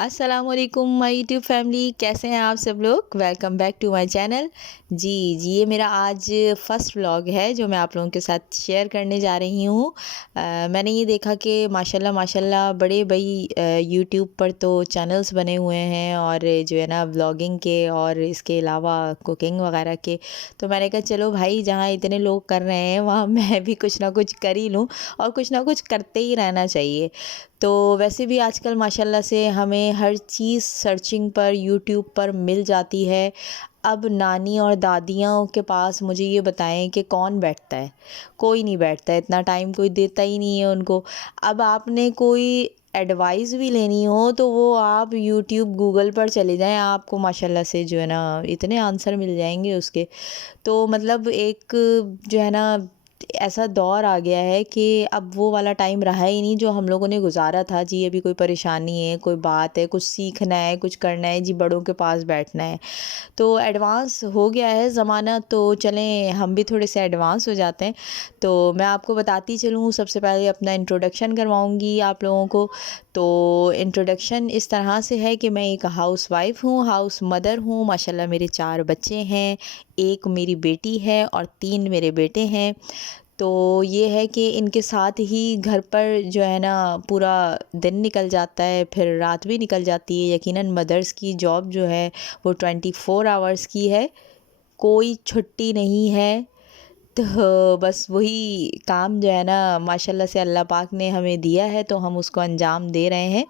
अस्सलामुअलैकुम my YouTube family, कैसे हैं आप सब लोग। Welcome back to my channel. जी, ये मेरा आज फर्स्ट व्लॉग है जो मैं आप लोगों के साथ शेयर करने जा रही हूँ। मैंने ये देखा कि माशाल्लाह माशाल्लाह बड़े भाई यूट्यूब पर तो चैनल्स बने हुए हैं और जो है ना व्लॉगिंग के और इसके अलावा कुकिंग वगैरह के। तो मैंने कहा चलो भाई, जहाँ इतने लोग कर रहे हैं वहाँ मैं भी कुछ ना कुछ कर ही लूँ और कुछ ना कुछ करते ही रहना चाहिए। तो वैसे भी आजकल माशाल्लाह से हमें हर चीज़ सर्चिंग पर यूट्यूब पर मिल जाती है। अब नानी और दादियों के पास मुझे ये बताएं कि कौन बैठता है। कोई नहीं बैठता है, इतना टाइम कोई देता ही नहीं है उनको। अब आपने कोई एडवाइस भी लेनी हो तो वो आप यूट्यूब गूगल पर चले जाएं, आपको माशाल्लाह से जो है ना इतने आंसर मिल जाएंगे उसके। तो मतलब एक जो है ना ऐसा दौर आ गया है कि अब वो वाला टाइम रहा ही नहीं जो हम लोगों ने गुजारा था। जी अभी कोई परेशानी है, कोई बात है, कुछ सीखना है, कुछ करना है, जी बड़ों के पास बैठना है। तो एडवांस हो गया है ज़माना, तो चलें हम भी थोड़े से एडवांस हो जाते हैं। तो मैं आपको बताती चलूँ, सबसे पहले अपना इंट्रोडक्शन करवाऊँगी आप लोगों को। तो इंट्रोडक्शन इस तरह से है कि मैं एक हाउसवाइफ़ हूँ, हाउस मदर हूँ। माशाल्लाह मेरे 4 बच्चे हैं, 1 मेरी बेटी है और 3 मेरे बेटे हैं। तो ये है कि इनके साथ ही घर पर जो है ना पूरा दिन निकल जाता है, फिर रात भी निकल जाती है। यकीनन मदर्स की जॉब जो है वो 24 आवर्स की है, कोई छुट्टी नहीं है। तो बस वही काम जो है ना माशाल्लाह से अल्लाह पाक ने हमें दिया है तो हम उसको अंजाम दे रहे हैं।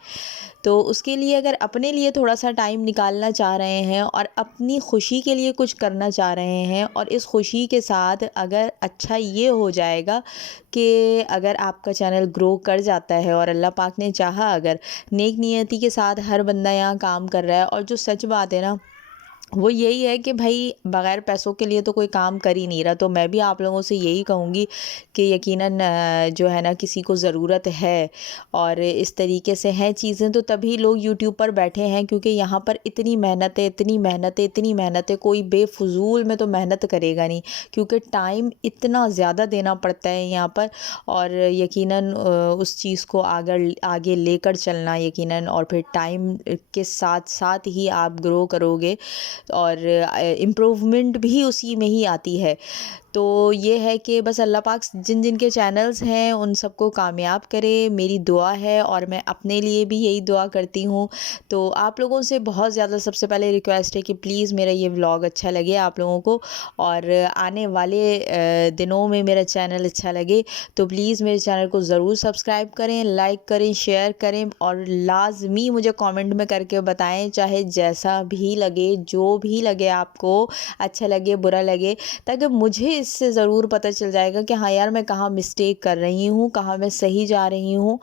तो उसके लिए अगर अपने लिए थोड़ा-सा टाइम निकालना चाह रहे हैं और अपनी खुशी के लिए कुछ करना चाह रहे हैं और इस खुशी के साथ अगर अच्छा ये हो जाएगा कि अगर आपका चैनल ग्रो कर जाता है और अल्लाह पाक ने चाहा, अगर नेक नियति के साथ हर बंदा यहाँ काम कर रहा है, और जो सच बात है ना वो यही है कि भाई बग़ैर पैसों के लिए तो कोई काम कर ही नहीं रहा। तो मैं भी आप लोगों से यही कहूँगी कि यकीनन जो है ना किसी को ज़रूरत है और इस तरीके से हैं चीज़ें तो तभी लोग यूट्यूब पर बैठे हैं, क्योंकि यहाँ पर इतनी मेहनत है, इतनी मेहनत है, इतनी मेहनत है। कोई बेफजूल में तो मेहनत करेगा नहीं, क्योंकि टाइम इतना ज़्यादा देना पड़ता है यहाँ पर। और यकीनन उस चीज़ को आगे आगे लेकर चलना यकीनन, और फिर टाइम के साथ साथ ही आप ग्रो करोगे और इम्प्रूवमेंट भी उसी में ही आती है। तो ये है कि बस अल्लाह पाक जिन जिन के चैनल्स हैं उन सबको कामयाब करे, मेरी दुआ है और मैं अपने लिए भी यही दुआ करती हूँ। तो आप लोगों से बहुत ज़्यादा सबसे पहले रिक्वेस्ट है कि प्लीज़ मेरा ये व्लॉग अच्छा लगे आप लोगों को, और आने वाले दिनों में मेरा चैनल अच्छा लगे तो प्लीज़ मेरे चैनल को ज़रूर सब्सक्राइब करें, लाइक करें, शेयर करें और लाज़मी मुझे कमेंट में करके बताएं, चाहे जैसा भी लगे, जो भी लगे आपको, अच्छा लगे बुरा लगे, ताकि मुझे इससे ज़रूर पता चल जाएगा कि हाँ यार मैं कहाँ मिस्टेक कर रही हूँ, कहाँ मैं सही जा रही हूँ।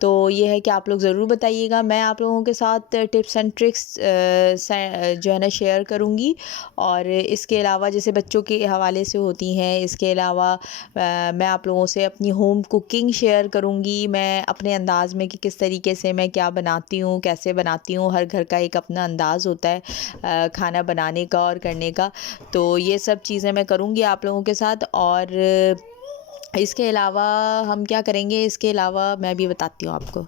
तो ये है कि आप लोग ज़रूर बताइएगा। मैं आप लोगों के साथ टिप्स एंड ट्रिक्स जो है ना शेयर करूँगी, और इसके अलावा जैसे बच्चों के हवाले से होती हैं, इसके अलावा मैं आप लोगों से अपनी होम कुकिंग शेयर करूँगी, मैं अपने अंदाज़ में कि किस तरीके से मैं क्या बनाती हूँ, कैसे बनाती हूँ। हर घर का एक अपना अंदाज़ होता है खाना बनाने का और करने का। तो ये सब चीज़ें मैं करूँगी आप लोगों के साथ। और इसके अलावा हम क्या करेंगे, इसके अलावा मैं भी बताती हूँ आपको।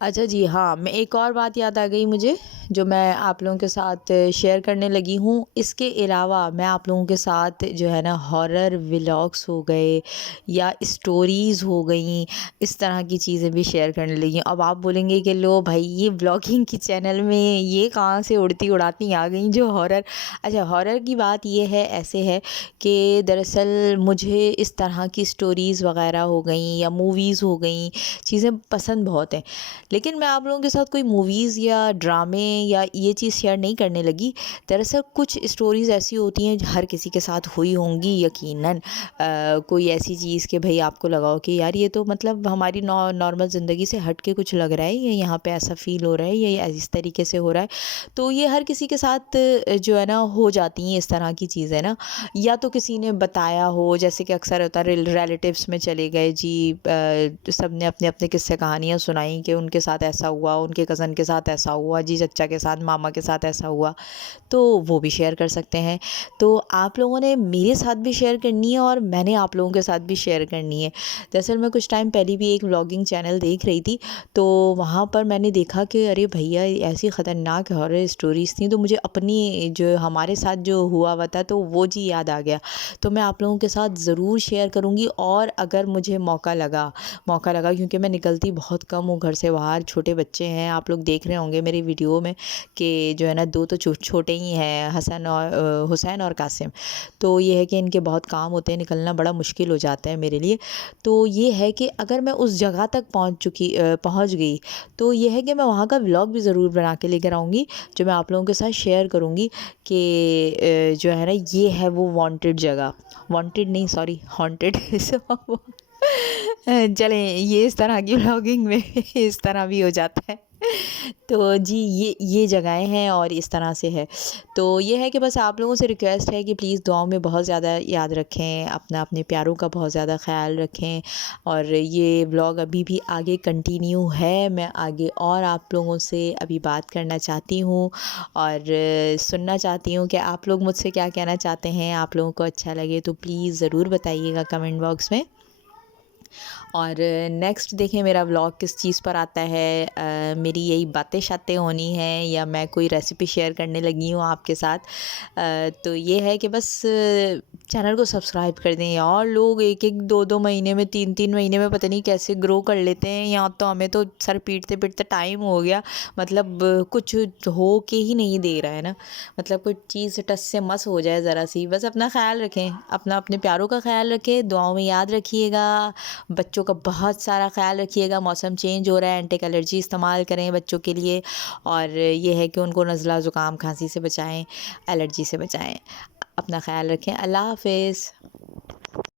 अच्छा जी हाँ, मैं एक और बात याद आ गई मुझे, जो मैं आप लोगों के साथ शेयर करने लगी हूँ। इसके अलावा मैं आप लोगों के साथ जो है ना हॉरर व्लॉग्स हो गए या स्टोरीज़ हो गई, इस तरह की चीज़ें भी शेयर करने लगी हूँ। अब आप बोलेंगे कि लो भाई, ये ब्लॉगिंग की चैनल में ये कहाँ से उड़ती उड़ाती आ गई जो हॉरर। अच्छा, हॉरर की बात ये है, ऐसे है कि दरअसल मुझे इस तरह की स्टोरीज़ वगैरह हो गई या मूवीज़ हो गई, चीज़ें पसंद बहुत हैं। लेकिन मैं आप लोगों के साथ कोई मूवीज़ या ड्रामे या ये चीज़ शेयर नहीं करने लगी। दरअसल कुछ स्टोरीज़ ऐसी होती हैं जो हर किसी के साथ हुई होंगी यकीनन। कोई ऐसी चीज़ कि भाई आपको लगा हो कि यार ये तो मतलब हमारी नॉर्मल ज़िंदगी से हट के कुछ लग रहा है, ये यहाँ पे ऐसा फ़ील हो रहा है, ये इस तरीके से हो रहा है। तो ये हर किसी के साथ जो है ना हो जाती हैं इस तरह की चीज़ें ना, या तो किसी ने बताया हो, जैसे कि अक्सर होता है रिलेटिव्स में चले गए जी, सब ने अपने अपने किस्से कहानियाँ सुनाई कि उनके उनके साथ ऐसा हुआ, उनके कज़न के साथ ऐसा हुआ, जी चच्चा के साथ, मामा के साथ ऐसा हुआ, तो वो भी शेयर कर सकते हैं। तो आप लोगों ने मेरे साथ भी शेयर करनी है और मैंने आप लोगों के साथ भी शेयर करनी है। दरअसल मैं कुछ टाइम पहले भी एक व्लॉगिंग चैनल देख रही थी, तो वहाँ पर मैंने देखा कि अरे भैया ऐसी ख़तरनाक हॉरर स्टोरीज़ थी, तो मुझे अपनी जो हमारे साथ जो हुआ हुआ था तो वो जी याद आ गया। तो मैं आप लोगों के साथ ज़रूर शेयर करूँगी, और अगर मुझे मौका लगा क्योंकि मैं निकलती बहुत कम हूँ घर से बाहर, छोटे बच्चे हैं, आप लोग देख रहे होंगे मेरी वीडियो में कि जो है ना 2 तो छोटे ही हैं, हुसैन और कासिम। तो ये है कि इनके बहुत काम होते हैं, निकलना बड़ा मुश्किल हो जाता है मेरे लिए। तो ये है कि अगर मैं उस जगह तक पहुँच गई, तो ये है कि मैं वहाँ का व्लॉग भी ज़रूर बना के लेकर आऊँगी, जो मैं आप लोगों के साथ शेयर करूँगी कि जो है ना ये है वो वांटेड जगह, वांटेड नहीं सॉरी हॉन्टेड चलें, ये इस तरह की व्लॉगिंग में इस तरह भी हो जाता है। तो जी ये जगहें हैं और इस तरह से है। तो ये है कि बस आप लोगों से रिक्वेस्ट है कि प्लीज़ दुआओं में बहुत ज़्यादा याद रखें, अपने प्यारों का बहुत ज़्यादा ख़्याल रखें। और ये व्लॉग अभी भी आगे कंटिन्यू है, मैं आगे और आप लोगों से अभी बात करना चाहती हूँ और सुनना चाहती हूँ कि आप लोग मुझसे क्या कहना चाहते हैं। आप लोगों को अच्छा लगे तो प्लीज़ ज़रूर बताइएगा कमेंट बॉक्स में। और नेक्स्ट देखें मेरा व्लॉग किस चीज़ पर आता है, मेरी यही बातें-शातें होनी हैं या मैं कोई रेसिपी शेयर करने लगी हूँ आपके साथ। तो ये है कि बस चैनल को सब्सक्राइब कर दें। और लोग 1-1 2-2 महीने में 3-3 महीने में पता नहीं कैसे ग्रो कर लेते हैं, यहाँ तो हमें तो सर पीटते-पीटते टाइम हो गया। मतलब कुछ हो के ही नहीं दे रहा है ना, मतलब कोई चीज़ टस से मस हो जाए ज़रा सी। बस अपना ख़्याल रखें, अपने प्यारों का ख़्याल रखें, दुआओं में याद रखिएगा, बच्चों का बहुत सारा ख़्याल रखिएगा। मौसम चेंज हो रहा है, एंटी एलर्जी इस्तेमाल करें बच्चों के लिए, और ये है कि उनको नज़ला ज़ुकाम खांसी से बचाएं, एलर्जी से बचाएं। अपना ख़्याल रखें। अल्लाह हाफ़िज़।